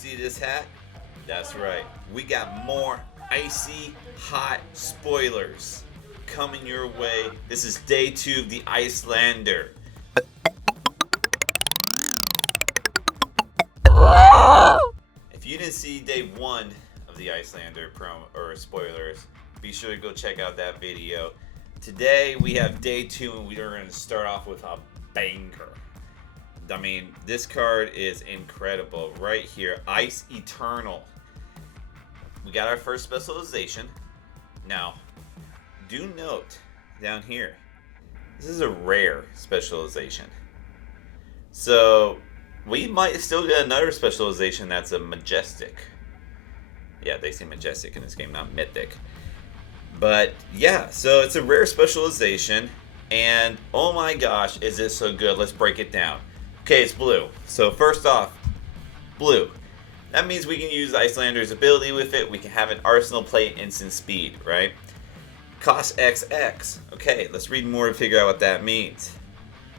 See this hat? That's right. We got more icy hot spoilers coming your way. This is day 2 of the Icelander. If you didn't see day 1 of the Icelander promo or spoilers, be sure to go check out that video. Today we have day 2 and we are going to start off with a banger. I mean, this card is incredible right here. Ice Eternal. We got our first specialization. Now, do note down here, this is a rare specialization. So, we might still get another specialization that's a majestic. Yeah, they say majestic in this game, not mythic. But, yeah, so it's a rare specialization. And, oh my gosh, is this so good? Let's break it down. Okay, it's blue. So first off, blue. That means we can use Icelanders Ability with it. We can have an arsenal play instant speed, right? Cost XX. Okay, let's read more to figure out what that means.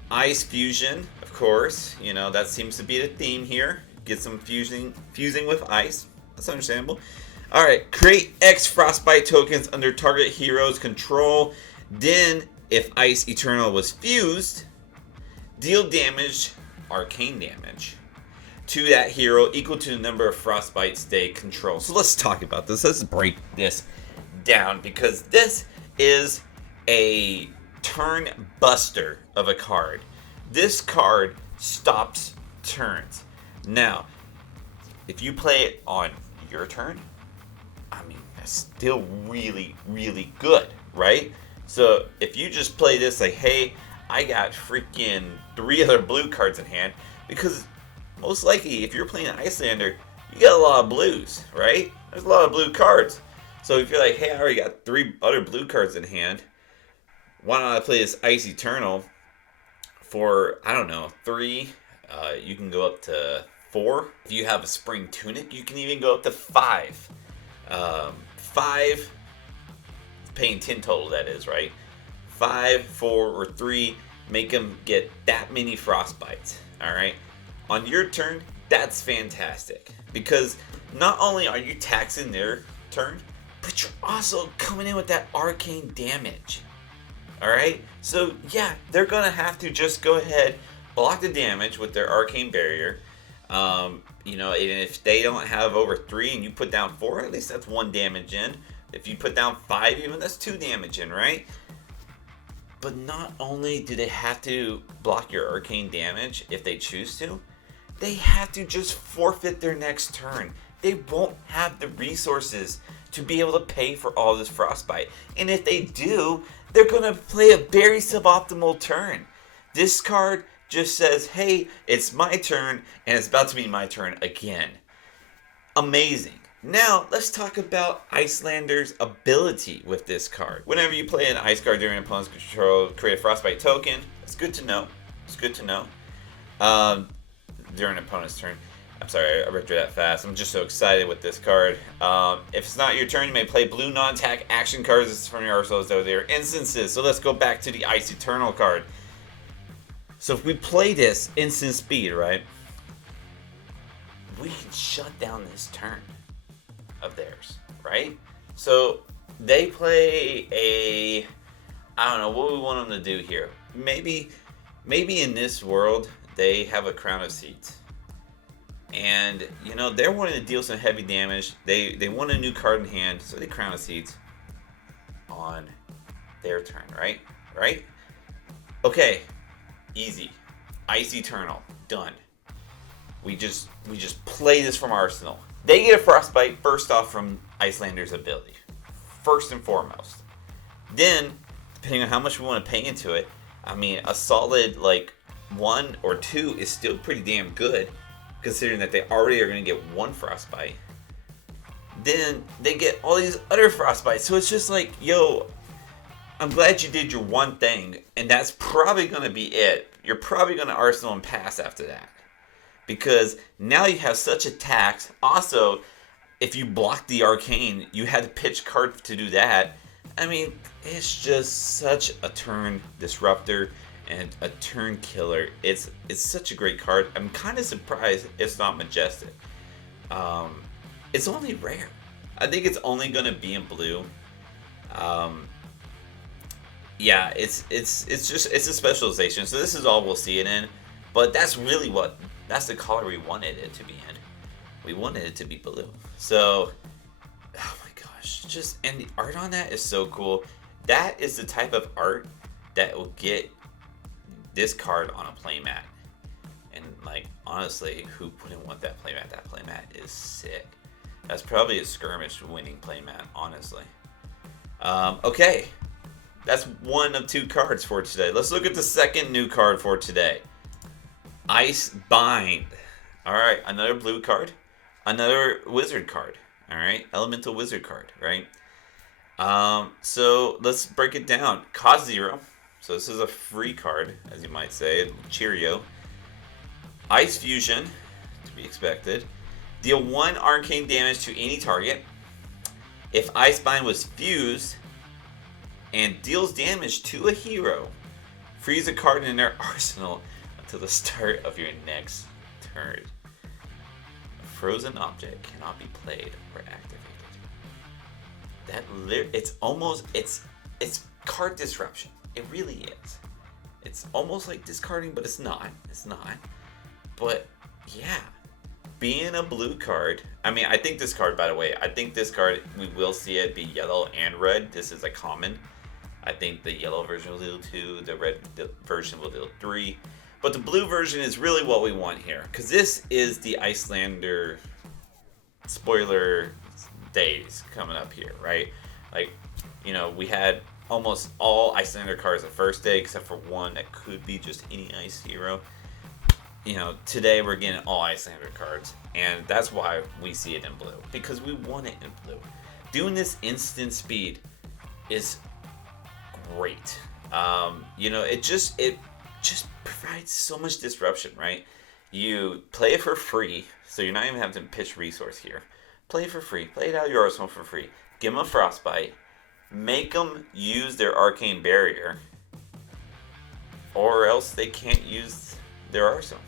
Ice Fusion, of course. You know, that seems to be the theme here. Get some fusing with ice. That's understandable. Alright, create X Frostbite tokens under target hero's control. Then, if Ice Eternal was fused, deal damage, arcane damage, to that hero equal to the number of frostbites they control. So let's talk about this. Let's break this down because this is a turn buster of a card. This card stops turns. Now, if you play it on your turn, I mean, that's still really, really good, right? So if you just play this like, hey, I got freaking 3 other blue cards in hand, because most likely if you're playing an Icelander, you got a lot of blues, right? There's a lot of blue cards. So if you're like, hey, I already got 3 other blue cards in hand, why don't I play this Ice Eternal for, I don't know, 3? You can go up to 4. If you have a Spring Tunic, you can even go up to 5. 5, paying 10 total, that is, right? 5, 4, or 3, make them get that many frostbites. Alright? On your turn, that's fantastic. Because not only are you taxing their turn, but you're also coming in with that arcane damage. Alright? So, yeah, they're going to have to just go ahead, block the damage with their arcane barrier. You know, and if they don't have over 3 and you put down 4, at least that's 1 damage in. If you put down 5 even, that's 2 damage in, right? But not only do they have to block your arcane damage if they choose to, they have to just forfeit their next turn. They won't have the resources to be able to pay for all this frostbite. And if they do, they're going to play a very suboptimal turn. This card just says, hey, it's my turn, and it's about to be my turn again. Amazing. Now, let's talk about Icelanders Ability with this card. Whenever you play an ice card during an opponent's control, create a frostbite token. It's good to know. It's good to know. During an opponent's turn. I'm sorry, I read through that fast. I'm just so excited with this card. If it's not your turn, you may play blue non-attack action cards. This is from your arsenal, though they are instances. So let's go back to the Ice Eternal card. So if we play this instant speed, right? We can shut down this turn of theirs, right? So they play a, I don't know what we want them to do here. Maybe in this world they have a Crown of Seeds, and you know they're wanting to deal some heavy damage. They want a new card in hand, so they Crown of Seeds on their turn, right? Right? Okay, easy. Ice Eternal, done. We just play this from Arsenal. They get a frostbite first off from Icelanders Ability, first and foremost. Then, depending on how much we want to pay into it, I mean, a solid like 1 or 2 is still pretty damn good, considering that they already are going to get 1 frostbite. Then they get all these other frostbites, so it's just like, yo, I'm glad you did your one thing, and that's probably going to be it. You're probably going to Arsenal and pass after that. Because now you have such a tax. Also, if you block the arcane, you had to pitch cards to do that. I mean, it's just such a turn disruptor and a turn killer. It's such a great card. I'm kind of surprised it's not majestic. It's only rare. I think it's only going to be in blue. Um, yeah, it's a specialization. So this is all we'll see it in. But that's the color we wanted it to be in. We wanted it to be blue. So, oh my gosh, and the art on that is so cool. That is the type of art that will get this card on a playmat. And like, honestly, who wouldn't want that playmat? That playmat is sick. That's probably a skirmish winning playmat, honestly. Okay, that's one of two cards for today. Let's look at the second new card for today. Ice Bind. All right, another blue card, another wizard card. All right, elemental wizard card, right? So let's break it down. Cost 0. So this is a free card, as you might say. Cheerio. Ice Fusion, to be expected. Deal 1 arcane damage to any target. If Ice Bind was fused and deals damage to a hero, freeze a card in their arsenal until the start of your next turn. A frozen object cannot be played or activated. It's card disruption. It really is. It's almost like discarding, but it's not. But yeah, being a blue card. I mean, I think this card, by the way, we will see it be yellow and red. This is a common. I think the yellow version will deal 2, the red version will deal 3. But the blue version is really what we want here, because this is the Icelander spoiler days coming up here, right? Like, we had almost all Icelander cards the first day, except for one that could be just any ice hero. Today we're getting all Icelander cards, and that's why we see it in blue, because we want it in blue. Doing this instant speed is great. It just provides so much disruption, right? You play it for free, so you're not even having to pitch resource here. Play it for free. Play it out of your arsenal for free. Give them a frostbite. Make them use their arcane barrier, or else they can't use their arsenal.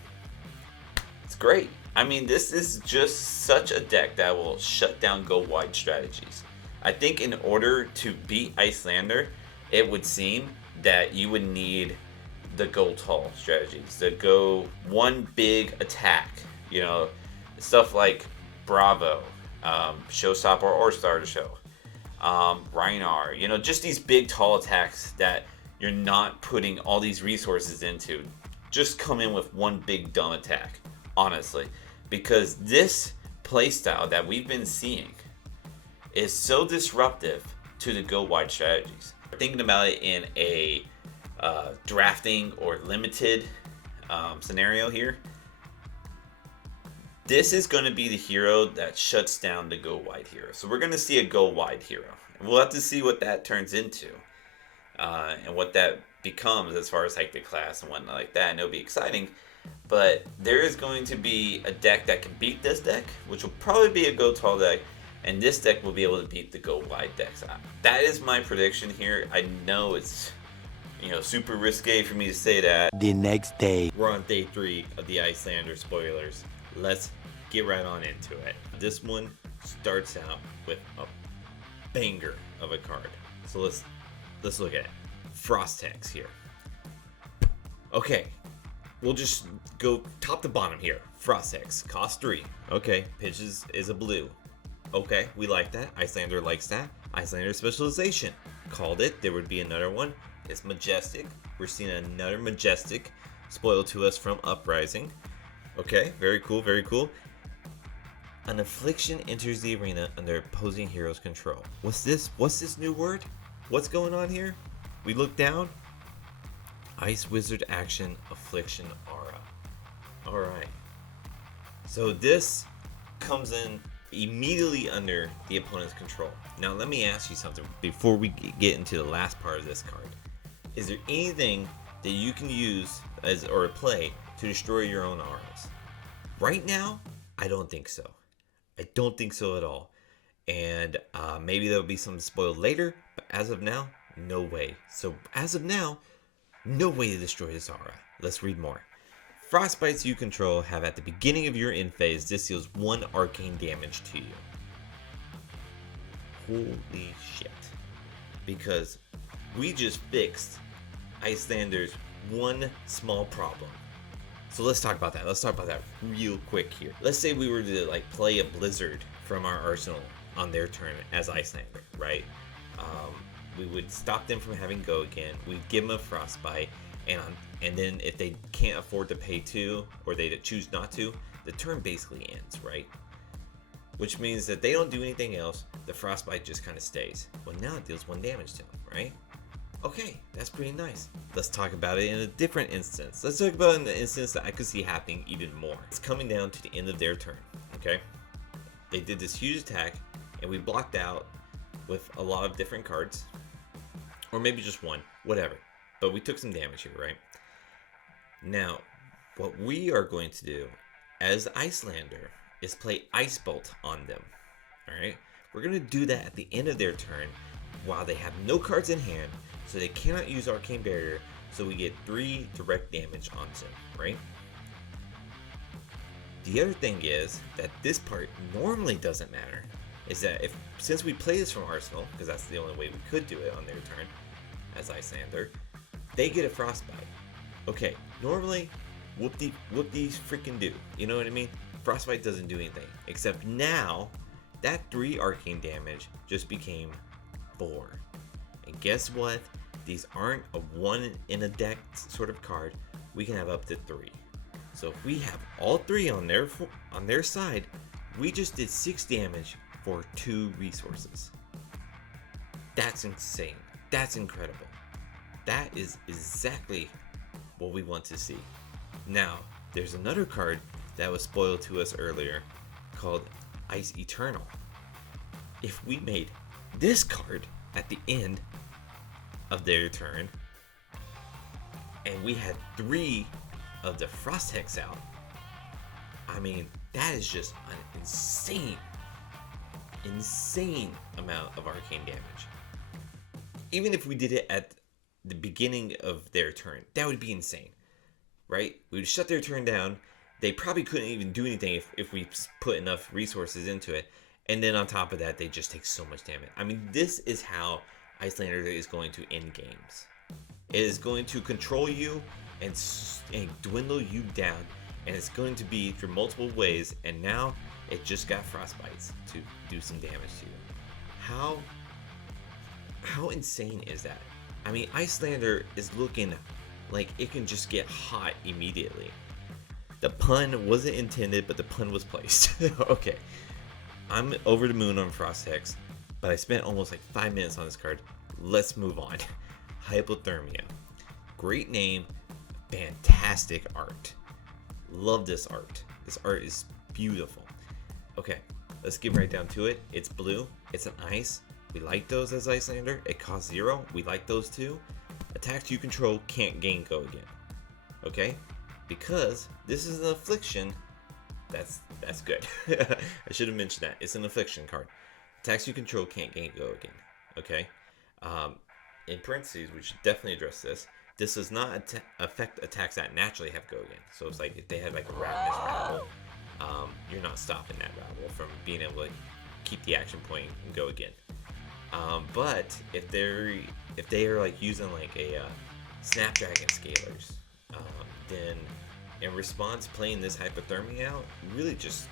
It's great. I mean, this is just such a deck that will shut down go wide strategies. I think in order to beat Icelander, it would seem that you would need the go tall strategies, the go one big attack, stuff like Bravo, Showstopper or Star to Show, Reinar, just these big tall attacks that you're not putting all these resources into. Just come in with one big dumb attack, honestly, because this playstyle that we've been seeing is so disruptive to the go wide strategies. Thinking about it in a drafting or limited scenario here, this is going to be the hero that shuts down the go wide hero. So we're going to see a go wide hero, and we'll have to see what that turns into and what that becomes as far as like the class and whatnot like that, and it'll be exciting. But there is going to be a deck that can beat this deck, which will probably be a go tall deck, and this deck will be able to beat the go wide decks. That is my prediction here. I know it's super risque for me to say that. The next day, we're on day 3 of the Icelander spoilers. Let's get right on into it. This one starts out with a banger of a card. So let's look at it. Frost-Hex here. Okay, we'll just go top to bottom here. Frost-Hex, cost 3. Okay, pitches is a blue. Okay, we like that. Icelander likes that. Icelander specialization. Called it. There would be another one. It's Majestic. We're seeing another Majestic spoiled to us from Uprising. Okay, very cool, very cool. An affliction enters the arena under opposing hero's control. What's this new word? What's going on here? We look down. Ice Wizard action, affliction aura. Alright. So this comes in immediately under the opponent's control. Now let me ask you something before we get into the last part of this card. Is there anything that you can use or play to destroy your own auras? Right now, I don't think so. I don't think so at all. And maybe there'll be some spoiled later, but as of now, no way. So as of now, no way to destroy this aura. Let's read more. frostbites you control have at the beginning of your end phase, this deals 1 arcane damage to you. Holy shit. Because we just fixed Icelanders' one small problem. So let's talk about that. Let's talk about that real quick here. Let's say we were to like play a blizzard from our arsenal on their turn as Icelander, right? We would stop them from having go again. We'd give them a frostbite, and then if they can't afford to pay 2 or they choose not to, the turn basically ends, right? Which means that they don't do anything else. The frostbite just kind of stays. Well, now it deals 1 damage to them, right? Okay, that's pretty nice. Let's talk about it in a different instance. Let's talk about an instance that I could see happening even more. It's coming down to the end of their turn, okay? They did this huge attack, and we blocked out with a lot of different cards. Or maybe just 1, whatever. But we took some damage here, right? Now, what we are going to do as Icelander is play Ice Bolt on them, alright? We're going to do that at the end of their turn while they have no cards in hand, so they cannot use Arcane Barrier, so we get 3 direct damage on them, right? The other thing is that this part normally doesn't matter, is that since we play this from Arsenal, because that's the only way we could do it on their turn as Icelander, they get a frostbite. Okay, normally, whoop-de-whoop-dees freaking do. You know what I mean? Frostbite doesn't do anything, except now that 3 arcane damage just became 4. And guess what? These aren't a 1 in a deck sort of card. We can have up to 3. So if we have all 3 on their side, we just did 6 damage for 2 resources. That's insane. That's incredible. That is exactly what we want to see. Now, there's another card that was spoiled to us earlier called Ice Eternal. If we made this card at the end of their turn and we had 3 of the Frost Hex out, I mean, that is just an insane amount of arcane damage. Even if we did it at the beginning of their turn, that would be insane, right? We would shut their turn down. They probably couldn't even do anything if we put enough resources into it. And then on top of that, they just take so much damage. I mean, this is how Icelander is going to end games. It is going to control you and dwindle you down. And it's going to be through multiple ways. And now it just got frostbites to do some damage to you. How insane is that? I mean, Icelander is looking like it can just get hot immediately. The pun wasn't intended, but the pun was placed. Okay. I'm over the moon on Frost Hex, but I spent almost like 5 minutes on this card. Let's move on. Hypothermia. Great name. Fantastic art. Love this art. This art is beautiful. Okay, let's get right down to it. It's blue. It's an ice. We like those as Icelander. It costs 0. We like those too. Attacks you control can't gain go again. Okay? Because this is an affliction. That's good. I should have mentioned that. It's an affliction card. Attacks you control can't gain go again. Okay? In parentheses, we should definitely address this. This does not affect attacks that naturally have go again. So it's like if they had like a ravenous rabble, you're not stopping that rabble from being able to keep the action point and go again. But if they are like using like a Snapdragon Scalers, then in response playing this Hypothermia out really just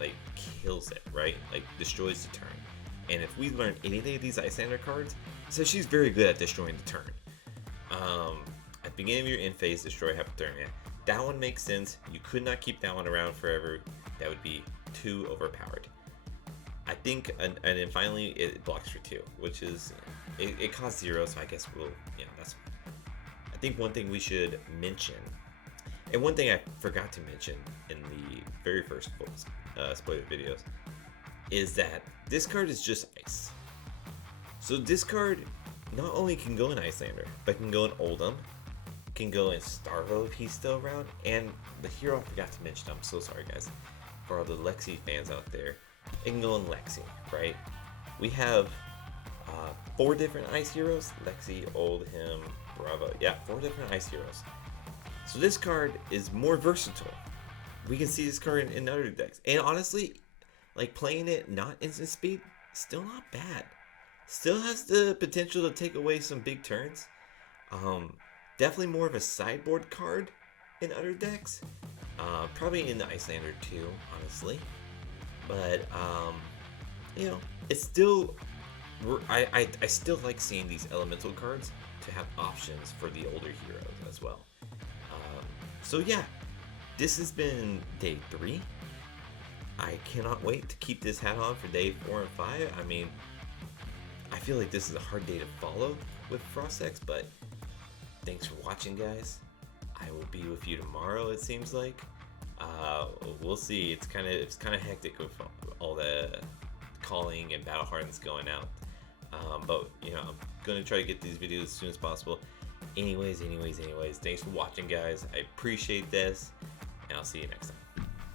like kills it, right? Like destroys the turn. And if we learn anything of these Icelander cards, so she's very good at destroying the turn. At the beginning of your end phase, destroy Hypothermia. That one makes sense. You could not keep that one around forever. That would be too overpowered. I think, and then finally it blocks for 2, which is, it costs 0, so I guess we'll, that's, I think one thing we should mention, and one thing I forgot to mention in the very first spoiler videos, is that this card is just ice. So this card not only can go in Icelander, but can go in Oldham, can go in Starvo if he's still around, and the hero I forgot to mention, I'm so sorry guys, for all the Lexi fans out there, it can go in Lexi, right? We have 4 different ice heroes, Lexi, Oldham, Bravo, 4 different ice heroes. So this card is more versatile. We can see this card in other decks. And honestly, like playing it not instant speed, still not bad. Still has the potential to take away some big turns. Definitely more of a sideboard card in other decks. Probably in the Icelander too, honestly. But it's still. I still like seeing these elemental cards to have options for the older heroes as well. So yeah, this has been day 3. I cannot wait to keep this hat on for day 4 and 5. I mean, I feel like this is a hard day to follow with Frost-X, but thanks for watching, guys. I will be with you tomorrow, it seems like. We'll see. It's kind of hectic with all the calling and battle hardens going out. But I'm gonna try to get these videos as soon as possible. Anyways, thanks for watching, guys. I appreciate this, and I'll see you next time.